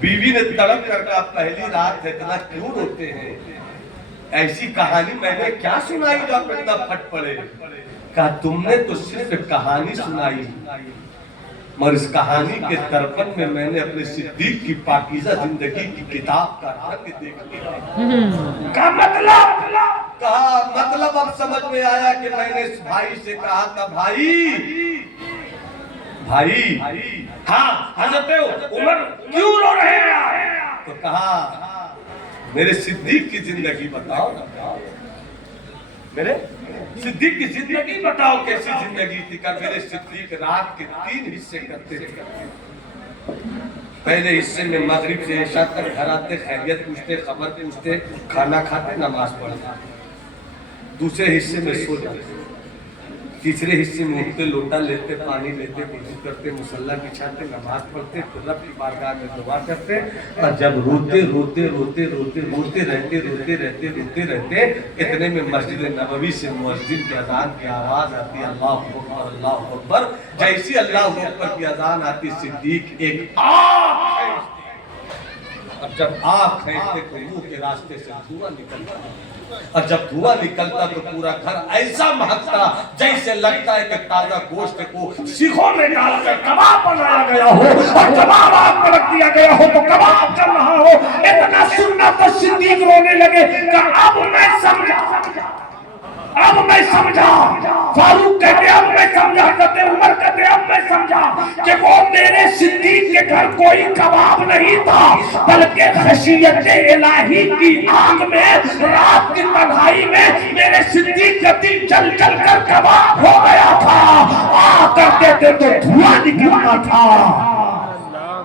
بیوی نے تڑپ کر کہا پہلی رات ہے اتنا کیوں روتے ہیں؟ ایسی کہانی میں نے کیا سنائی جو آپ اتنا پھٹ پڑے؟ کہا تم نے تو صرف کہانی سنائی، مگر اس کہانی کے درپن میں نے اپنے صدیق کی پاکیزہ زندگی کی کتاب کا رنگ دیکھ لیا۔ کہا مطلب اب سمجھ میں آیا کہ میں نے اس بھائی سے کہا تھا بھائی ہاں حضرت عمر کیوں رو رہے ہیں؟ تو کہا میرے صدیق کی زندگی بتاؤ، میرے صدیق کی زندگی بتاؤ کیسی زندگی تھی؟ کہ میرے صدیق رات کے 3 حصے کرتے تھے۔ پہلے حصے میں مغرب سے عشاء تک گھر آتے، خیریت پوچھتے، خبر پوچھتے، کھانا کھاتے، نماز پڑھتے۔ دوسرے حصے میں سو جاتے، تیسرے حصے میں اٹھتے، لوٹا لیتے، پانی لیتے، وضو کرتے، مصلی بچھاتے، نماز پڑھتے، پھر رب کی بارگاہ میں دعا کرتے، اور جب روتے رہتے اتنے میں مسجد نبوی سے مؤذن کی اذان کی آواز آتی، اللہ اکبر اللہ اکبر۔ جیسی اللہ اکبر کی اذان آتی صدیق ایک آنکھ کھینچتے، اور جب آنکھ کھینچتے تو منہ کے راستے سے دھواں نکلتا، اور جب دھواں نکلتا تو پورا گھر ایسا مہکتا جیسے لگتا ہے کہ تازہ گوشت کو سیخوں میں ڈال کر کباب بنایا گیا ہو، اور کباب آگ پر رکھ دیا گیا ہو تو کباب چل رہا ہو۔ اتنا سننا تو صدیق رونے لگے کہ اب میں سمجھا، فاروق کہتے اب میں سمجھا، حضرت عمر کہتے اب میں سمجھا کہ وہ میرے صدیق کے گھر کوئی کباب نہیں تھا، بلکہ خشیت الہی کی آگ میں رات کی تنہائی میں میرے صدیق کا دل جل جل کر کباب ہو گیا تھا، آ کر دیتے تو دھواں نکلتا تھا۔